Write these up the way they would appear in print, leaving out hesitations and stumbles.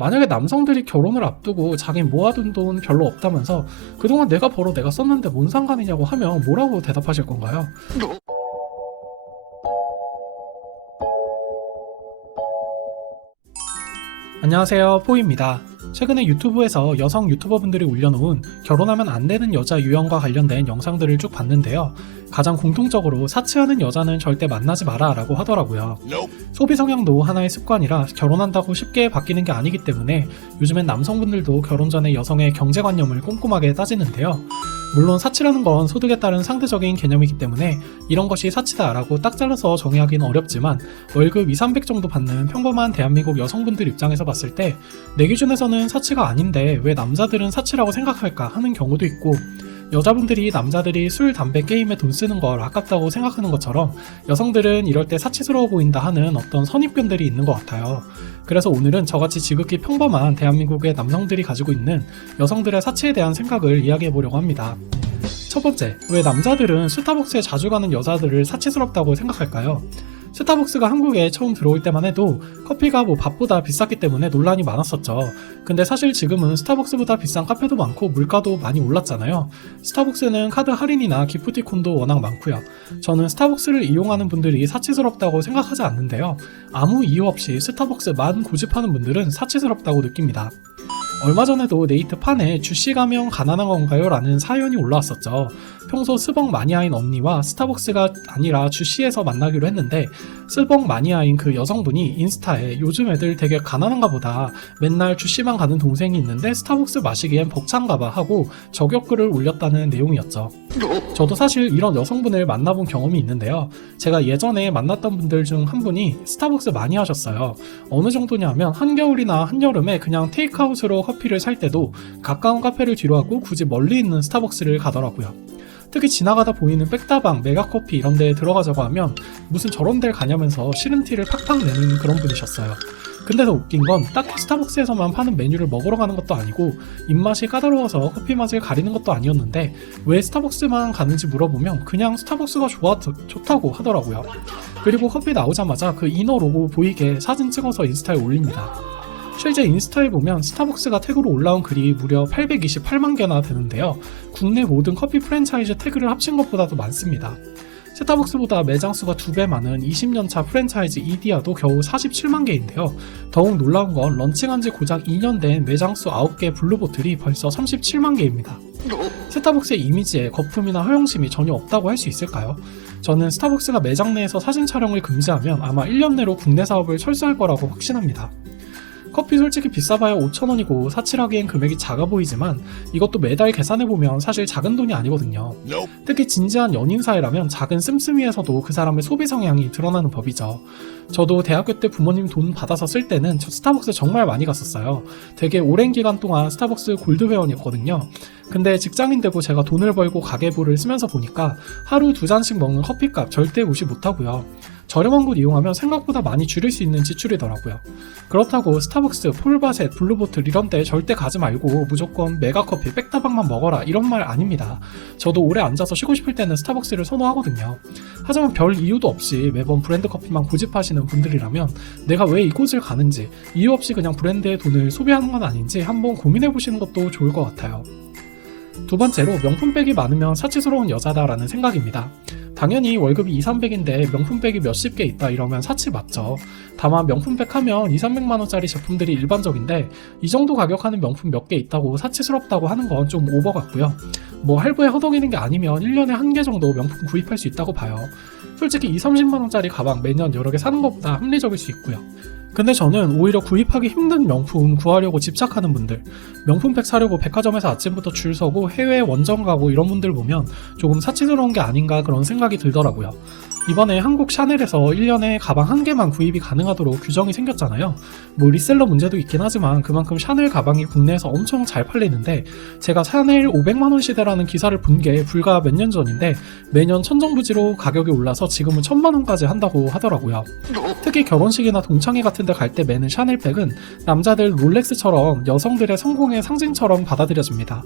만약에 남성들이 결혼을 앞두고 자기 모아둔 돈 별로 없다면서 그동안 내가 벌어 내가 썼는데 뭔 상관이냐고 하면 뭐라고 대답하실 건가요? 안녕하세요, 포입니다. 최근에 유튜브에서 여성 유튜버분들이 올려놓은 결혼하면 안 되는 여자 유형과 관련된 영상들을 쭉 봤는데요. 가장 공통적으로 사치하는 여자는 절대 만나지 마라 라고 하더라고요. 소비 성향도 하나의 습관이라 결혼한다고 쉽게 바뀌는 게 아니기 때문에 요즘엔 남성분들도 결혼 전에 여성의 경제관념을 꼼꼼하게 따지는데요. 물론 사치라는 건 소득에 따른 상대적인 개념이기 때문에 이런 것이 사치다라고 딱 잘라서 정의하기는 어렵지만 월급 200~300 정도 받는 평범한 대한민국 여성분들 입장에서 봤을 때 내 기준에서는 사치가 아닌데 왜 남자들은 사치라고 생각할까 하는 경우도 있고, 여자분들이 남자들이 술, 담배, 게임에 돈 쓰는 걸 아깝다고 생각하는 것처럼 여성들은 이럴 때 사치스러워 보인다 하는 어떤 선입견들이 있는 것 같아요. 그래서 오늘은 저같이 지극히 평범한 대한민국의 남성들이 가지고 있는 여성들의 사치에 대한 생각을 이야기해 보려고 합니다. 첫 번째, 왜 남자들은 스타벅스에 자주 가는 여자들을 사치스럽다고 생각할까요? 스타벅스가 한국에 처음 들어올 때만 해도 커피가 밥보다 비쌌기 때문에 논란이 많았었죠. 근데 사실 지금은 스타벅스보다 비싼 카페도 많고 물가도 많이 올랐잖아요. 스타벅스는 카드 할인이나 기프티콘도 워낙 많고요. 저는 스타벅스를 이용하는 분들이 사치스럽다고 생각하지 않는데요. 아무 이유 없이 스타벅스만 고집하는 분들은 사치스럽다고 느낍니다. 얼마 전에도 네이트판에 주씨 가면 가난한 건가요? 라는 사연이 올라왔었죠. 평소 스벅 마니아인 언니와 스타벅스가 아니라 주씨에서 만나기로 했는데 스벅 마니아인 그 여성분이 인스타에 요즘 애들 되게 가난한가 보다, 맨날 주씨만 가는 동생이 있는데 스타벅스 마시기엔 벅찬가 봐 하고 저격글을 올렸다는 내용이었죠. 저도 사실 이런 여성분을 만나본 경험이 있는데요. 제가 예전에 만났던 분들 중 한 분이 스타벅스 많이 하셨어요. 어느 정도냐면 한겨울이나 한여름에 그냥 테이크아웃으로 커피를 살 때도 가까운 카페를 뒤로하고 굳이 멀리 있는 스타벅스를 가더라고요. 특히 지나가다 보이는 백다방, 메가커피 이런 데에 들어가자고 하면 무슨 저런 데를 가냐면서 싫은 티를 팍팍 내는 그런 분이셨어요. 근데 더 웃긴 건 딱히 스타벅스에서만 파는 메뉴를 먹으러 가는 것도 아니고 입맛이 까다로워서 커피 맛을 가리는 것도 아니었는데 왜 스타벅스만 가는지 물어보면 그냥 스타벅스가 좋다고 하더라고요. 그리고 커피 나오자마자 그 이너 로고 보이게 사진 찍어서 인스타에 올립니다. 실제 인스타에 보면 스타벅스가 태그로 올라온 글이 무려 828만 개나 되는데요. 국내 모든 커피 프랜차이즈 태그를 합친 것보다도 많습니다. 스타벅스보다 매장 수가 2배 많은 20년차 프랜차이즈 이디야도 겨우 47만 개인데요. 더욱 놀라운 건 런칭한 지 고작 2년 된 매장 수 9개 블루보틀이 벌써 37만 개입니다. 스타벅스의 이미지에 거품이나 허영심이 전혀 없다고 할 수 있을까요? 저는 스타벅스가 매장 내에서 사진 촬영을 금지하면 아마 1년 내로 국내 사업을 철수할 거라고 확신합니다. 커피 솔직히 비싸봐야 5,000원이고 사치라기엔 금액이 작아 보이지만 이것도 매달 계산해보면 사실 작은 돈이 아니거든요. 특히 진지한 연인 사이라면 작은 씀씀이에서도 그 사람의 소비 성향이 드러나는 법이죠. 저도 대학교 때 부모님 돈 받아서 쓸 때는 스타벅스 정말 많이 갔었어요. 되게 오랜 기간 동안 스타벅스 골드 회원이었거든요. 근데 직장인 되고 제가 돈을 벌고 가계부를 쓰면서 보니까 하루 2잔씩 먹는 커피값 절대 무시 못하고요. 저렴한 곳 이용하면 생각보다 많이 줄일 수 있는 지출이더라고요. 그렇다고 스타벅스, 폴바셋, 블루보틀 이런 데 절대 가지 말고 무조건 메가커피, 백다방만 먹어라 이런 말 아닙니다. 저도 오래 앉아서 쉬고 싶을 때는 스타벅스를 선호하거든요. 하지만 별 이유도 없이 매번 브랜드 커피만 고집하시는 분들이라면 내가 왜 이곳을 가는지, 이유 없이 그냥 브랜드의 돈을 소비하는 건 아닌지 한번 고민해보시는 것도 좋을 것 같아요. 두 번째로 명품백이 많으면 사치스러운 여자다라는 생각입니다. 당연히 월급이 200~300인데 명품백이 몇십 개 있다 이러면 사치 맞죠. 다만 명품백 하면 200~300만원짜리 제품들이 일반적인데 이 정도 가격 하는 명품 몇 개 있다고 사치스럽다고 하는 건 좀 오버 같고요. 할부에 허덕이는 게 아니면 1년에 1개 정도 명품 구입할 수 있다고 봐요. 솔직히 2~30만원짜리 가방 매년 여러 개 사는 것보다 합리적일 수 있고요. 근데 저는 오히려 구입하기 힘든 명품 구하려고 집착하는 분들, 명품백 사려고 백화점에서 아침부터 줄 서고 해외 원정 가고 이런 분들 보면 조금 사치스러운 게 아닌가 그런 생각이 들더라고요. 이번에 한국 샤넬에서 1년에 가방 1개만 구입이 가능하도록 규정이 생겼잖아요. 리셀러 문제도 있긴 하지만 그만큼 샤넬 가방이 국내에서 엄청 잘 팔리는데 제가 샤넬 500만원 시대라는 기사를 본 게 불과 몇 년 전인데 매년 천정부지로 가격이 올라서 지금은 1000만원까지 한다고 하더라고요. 특히 결혼식이나 동창회 같은 같은 데 갈 때 매는 샤넬백은 남자들 롤렉스처럼 여성들의 성공의 상징처럼 받아들여집니다.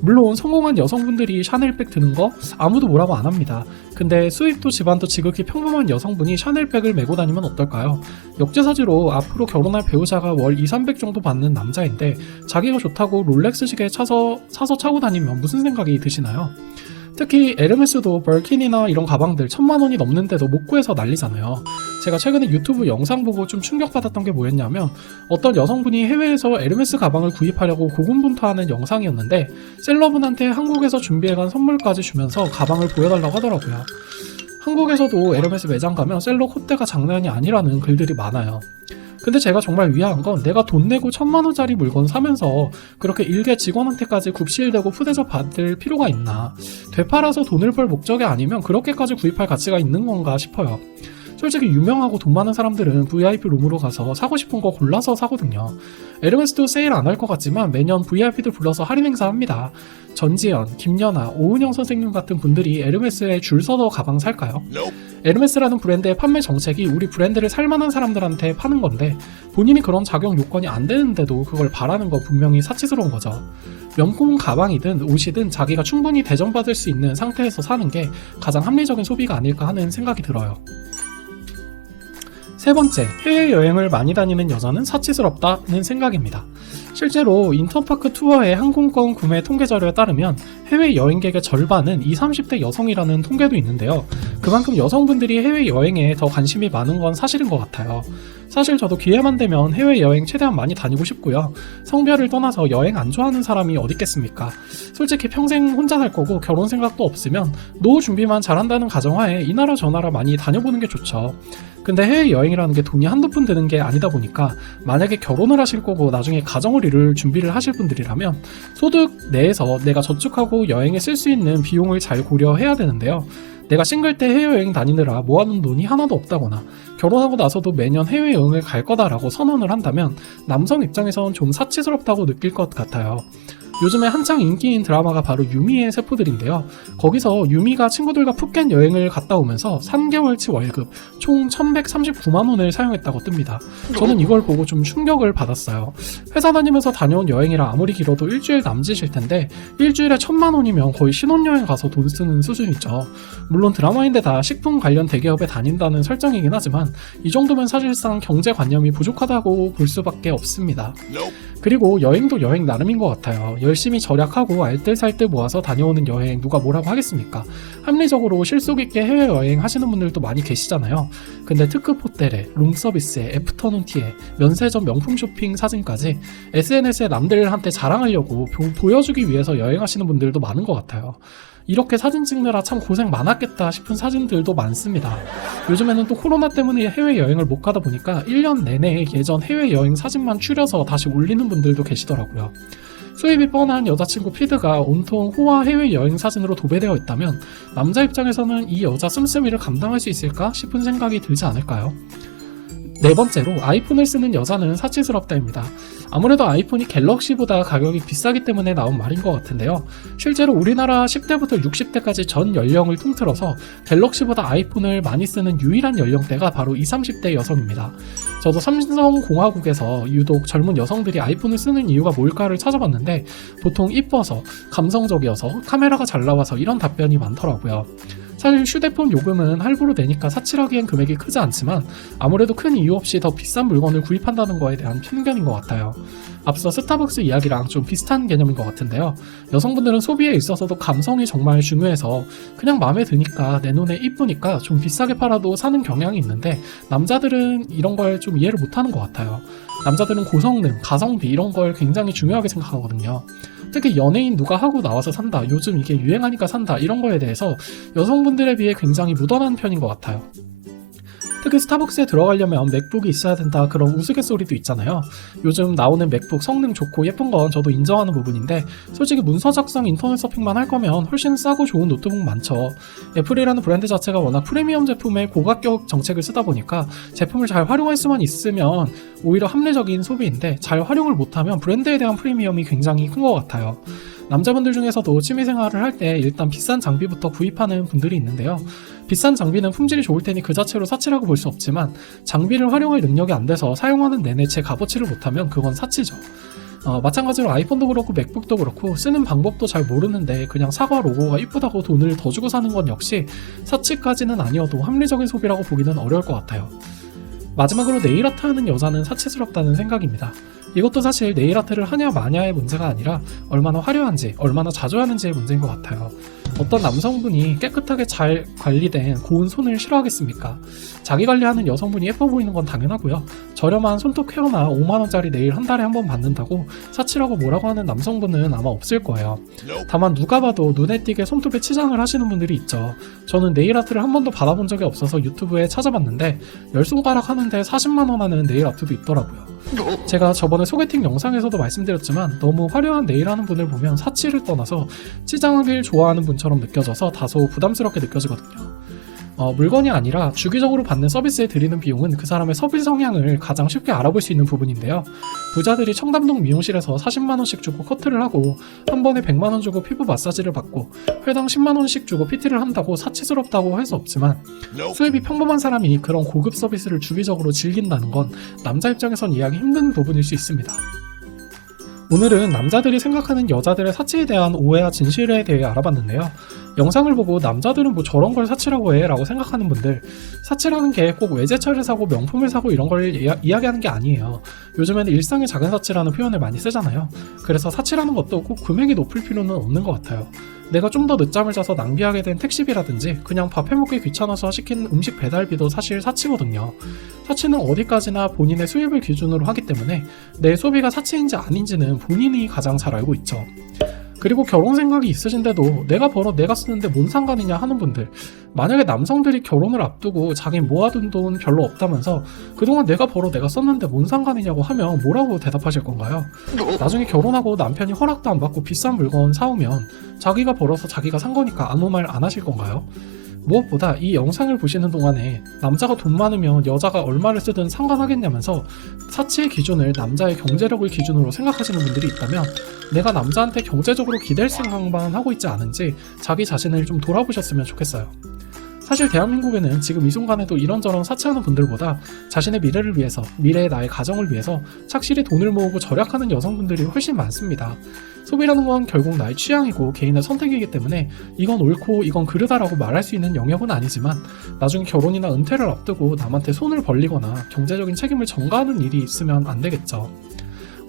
물론 성공한 여성분들이 샤넬백 드는 거 아무도 뭐라고 안 합니다. 근데 수입도 집안도 지극히 평범한 여성분이 샤넬백을 메고 다니면 어떨까요? 역지사지로 앞으로 결혼할 배우자가 월 200~300 정도 받는 남자인데 자기가 좋다고 롤렉스 시계 사서 차고 다니면 무슨 생각이 드시나요? 특히 에르메스도 벌킨이나 이런 가방들 1000만 원이 넘는데도 못 구해서 난리잖아요. 제가 최근에 유튜브 영상 보고 좀 충격받았던 게 뭐였냐면 어떤 여성분이 해외에서 에르메스 가방을 구입하려고 고군분투하는 영상이었는데 셀러분한테 한국에서 준비해간 선물까지 주면서 가방을 보여달라고 하더라고요. 한국에서도 에르메스 매장 가면 셀러 콧대가 장난이 아니라는 글들이 많아요. 근데 제가 정말 위화한 건 내가 돈 내고 1000만원짜리 물건 사면서 그렇게 일개 직원한테까지 굽실대고 푸대접 받을 필요가 있나. 되팔아서 돈을 벌 목적이 아니면 그렇게까지 구입할 가치가 있는 건가 싶어요. 솔직히 유명하고 돈 많은 사람들은 VIP 룸으로 가서 사고 싶은 거 골라서 사거든요. 에르메스도 세일 안 할 것 같지만 매년 VIP들 불러서 할인 행사합니다. 전지현, 김연아, 오은영 선생님 같은 분들이 에르메스에 줄 서서 가방 살까요? 에르메스라는 브랜드의 판매 정책이 우리 브랜드를 살만한 사람들한테 파는 건데 본인이 그런 자격 요건이 안 되는데도 그걸 바라는 거 분명히 사치스러운 거죠. 명품 가방이든 옷이든 자기가 충분히 대접받을 수 있는 상태에서 사는 게 가장 합리적인 소비가 아닐까 하는 생각이 들어요. 세 번째, 해외여행을 많이 다니는 여자는 사치스럽다는 생각입니다. 실제로 인턴파크 투어의 항공권 구매 통계 자료에 따르면 해외 여행객의 절반은 20, 30대 여성이라는 통계도 있는데요. 그만큼 여성분들이 해외여행에 더 관심이 많은 건 사실인 것 같아요. 사실 저도 기회만 되면 해외여행 최대한 많이 다니고 싶고요. 성별을 떠나서 여행 안 좋아하는 사람이 어디 있겠습니까? 솔직히 평생 혼자 살 거고 결혼 생각도 없으면 노후 준비만 잘한다는 가정하에 이 나라 저 나라 많이 다녀보는 게 좋죠. 근데 해외여행이라는 게 돈이 한두 푼 드는 게 아니다 보니까 만약에 결혼을 하실 거고 나중에 가정을 이룰 준비를 하실 분들이라면 소득 내에서 내가 저축하고 여행에 쓸 수 있는 비용을 잘 고려해야 되는데요. 내가 싱글 때 해외여행 다니느라 모아놓은 돈이 하나도 없다거나 결혼하고 나서도 매년 해외여행을 갈 거다라고 선언을 한다면 남성 입장에선 좀 사치스럽다고 느낄 것 같아요. 요즘에 한창 인기인 드라마가 바로 유미의 세포들인데요. 거기서 유미가 친구들과 푸켓 여행을 갔다 오면서 3개월치 월급 총 1139만 원을 사용했다고 뜹니다. 저는 이걸 보고 좀 충격을 받았어요. 회사 다니면서 다녀온 여행이라 아무리 길어도 일주일 남짓일 텐데 일주일에 1000만 원이면 거의 신혼여행 가서 돈 쓰는 수준이죠. 물론 드라마인데 다 식품 관련 대기업에 다닌다는 설정이긴 하지만 이 정도면 사실상 경제관념이 부족하다고 볼 수밖에 없습니다. 그리고 여행도 여행 나름인 것 같아요. 열심히 절약하고 알뜰살뜰 모아서 다녀오는 여행 누가 뭐라고 하겠습니까? 합리적으로 실속 있게 해외여행 하시는 분들도 많이 계시잖아요. 근데 특급 호텔에, 룸서비스에, 애프터눈티에, 면세점 명품 쇼핑 사진까지 SNS에 남들한테 자랑하려고 보여주기 위해서 여행하시는 분들도 많은 것 같아요. 이렇게 사진 찍느라 참 고생 많았겠다 싶은 사진들도 많습니다. 요즘에는 또 코로나 때문에 해외여행을 못 가다 보니까 1년 내내 예전 해외여행 사진만 추려서 다시 올리는 분들도 계시더라고요. 수입이 뻔한 여자친구 피드가 온통 호화 해외여행 사진으로 도배되어 있다면 남자 입장에서는 이 여자 씀씀이를 감당할 수 있을까 싶은 생각이 들지 않을까요? 네 번째로 아이폰을 쓰는 여자는 사치스럽다입니다. 아무래도 아이폰이 갤럭시보다 가격이 비싸기 때문에 나온 말인 것 같은데요. 실제로 우리나라 10대부터 60대까지 전 연령을 통틀어서 갤럭시보다 아이폰을 많이 쓰는 유일한 연령대가 바로 20, 30대 여성입니다. 저도 삼성공화국에서 유독 젊은 여성들이 아이폰을 쓰는 이유가 뭘까를 찾아봤는데 보통 이뻐서, 감성적이어서, 카메라가 잘 나와서 이런 답변이 많더라고요. 사실 휴대폰 요금은 할부로 내니까 사치라기엔 금액이 크지 않지만 아무래도 큰 이유 없이 더 비싼 물건을 구입한다는 거에 대한 편견인 것 같아요. 앞서 스타벅스 이야기랑 좀 비슷한 개념인 것 같은데요. 여성분들은 소비에 있어서도 감성이 정말 중요해서 그냥 마음에 드니까 내 눈에 이쁘니까 좀 비싸게 팔아도 사는 경향이 있는데 남자들은 이런 걸 좀 이해를 못하는 것 같아요. 남자들은 고성능, 가성비 이런 걸 굉장히 중요하게 생각하거든요. 특히 연예인 누가 하고 나와서 산다, 요즘 이게 유행하니까 산다 이런 거에 대해서 여성분들에 비해 굉장히 무던한 편인 것 같아요. 특히 스타벅스에 들어가려면 맥북이 있어야 된다 그런 우스갯소리도 있잖아요. 요즘 나오는 맥북 성능 좋고 예쁜 건 저도 인정하는 부분인데 솔직히 문서 작성 인터넷 서핑만 할 거면 훨씬 싸고 좋은 노트북 많죠. 애플이라는 브랜드 자체가 워낙 프리미엄 제품의 고가격 정책을 쓰다 보니까 제품을 잘 활용할 수만 있으면 오히려 합리적인 소비인데 잘 활용을 못하면 브랜드에 대한 프리미엄이 굉장히 큰 것 같아요. 남자분들 중에서도 취미생활을 할 때 일단 비싼 장비부터 구입하는 분들이 있는데요. 비싼 장비는 품질이 좋을 테니 그 자체로 사치라고 볼 수 없지만 장비를 활용할 능력이 안 돼서 사용하는 내내 제 값어치를 못하면 그건 사치죠. 마찬가지로 아이폰도 그렇고 맥북도 그렇고 쓰는 방법도 잘 모르는데 그냥 사과 로고가 이쁘다고 돈을 더 주고 사는 건 역시 사치까지는 아니어도 합리적인 소비라고 보기는 어려울 것 같아요. 마지막으로 네일아트 하는 여자는 사치스럽다는 생각입니다. 이것도 사실 네일아트를 하냐 마냐의 문제가 아니라 얼마나 화려한지 얼마나 자주 하는지의 문제인 것 같아요. 어떤 남성분이 깨끗하게 잘 관리된 고운 손을 싫어하겠습니까? 자기 관리하는 여성분이 예뻐 보이는 건 당연하고요. 저렴한 손톱 케어나 5만원짜리 네일 한 달에 한 번 받는다고 사치라고 뭐라고 하는 남성분은 아마 없을 거예요. 다만 누가 봐도 눈에 띄게 손톱에 치장을 하시는 분들이 있죠. 저는 네일아트를 한 번도 받아본 적이 없어서 유튜브에 찾아봤는데 10손가락 하는데 40만원 하는 네일아트도 있더라고요. 제가 저번에 소개팅 영상에서도 말씀드렸지만 너무 화려한 네일하는 분을 보면 사치를 떠나서 치장을 좋아하는 분처럼 느껴져서 다소 부담스럽게 느껴지거든요. 물건이 아니라 주기적으로 받는 서비스에 들이는 비용은 그 사람의 소비 성향을 가장 쉽게 알아볼 수 있는 부분인데요. 부자들이 청담동 미용실에서 40만원씩 주고 커트를 하고 한 번에 100만원 주고 피부 마사지를 받고 회당 10만원씩 주고 PT를 한다고 사치스럽다고 할 수 없지만 수입이 평범한 사람이 그런 고급 서비스를 주기적으로 즐긴다는 건 남자 입장에선 이해하기 힘든 부분일 수 있습니다. 오늘은 남자들이 생각하는 여자들의 사치에 대한 오해와 진실에 대해 알아봤는데요. 영상을 보고 남자들은 뭐 저런 걸 사치라고 해 라고 생각하는 분들, 사치라는 게 꼭 외제차를 사고 명품을 사고 이런 걸 이야기하는 게 아니에요. 요즘에는 일상의 작은 사치라는 표현을 많이 쓰잖아요. 그래서 사치라는 것도 꼭 금액이 높을 필요는 없는 것 같아요. 내가 좀 더 늦잠을 자서 낭비하게 된 택시비라든지 그냥 밥 해먹기 귀찮아서 시킨 음식 배달비도 사실 사치거든요. 사치는 어디까지나 본인의 수입을 기준으로 하기 때문에 내 소비가 사치인지 아닌지는 본인이 가장 잘 알고 있죠. 그리고 결혼 생각이 있으신데도 내가 벌어 내가 쓰는데 뭔 상관이냐 하는 분들, 만약에 남성들이 결혼을 앞두고 자기 모아둔 돈 별로 없다면서 그동안 내가 벌어 내가 썼는데 뭔 상관이냐고 하면 뭐라고 대답하실 건가요? 나중에 결혼하고 남편이 허락도 안 받고 비싼 물건 사오면 자기가 벌어서 자기가 산 거니까 아무 말 안 하실 건가요? 무엇보다 이 영상을 보시는 동안에 남자가 돈 많으면 여자가 얼마를 쓰든 상관하겠냐면서 사치의 기준을 남자의 경제력을 기준으로 생각하시는 분들이 있다면 내가 남자한테 경제적으로 기댈 생각만 하고 있지 않은지 자기 자신을 좀 돌아보셨으면 좋겠어요. 사실 대한민국에는 지금 이 순간에도 이런저런 사치하는 분들보다 자신의 미래를 위해서, 미래의 나의 가정을 위해서 착실히 돈을 모으고 절약하는 여성분들이 훨씬 많습니다. 소비라는 건 결국 나의 취향이고 개인의 선택이기 때문에 이건 옳고 이건 그르다라고 말할 수 있는 영역은 아니지만 나중에 결혼이나 은퇴를 앞두고 남한테 손을 벌리거나 경제적인 책임을 전가하는 일이 있으면 안 되겠죠.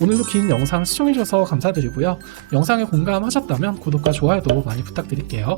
오늘도 긴 영상 시청해주셔서 감사드리고요. 영상에 공감하셨다면 구독과 좋아요도 많이 부탁드릴게요.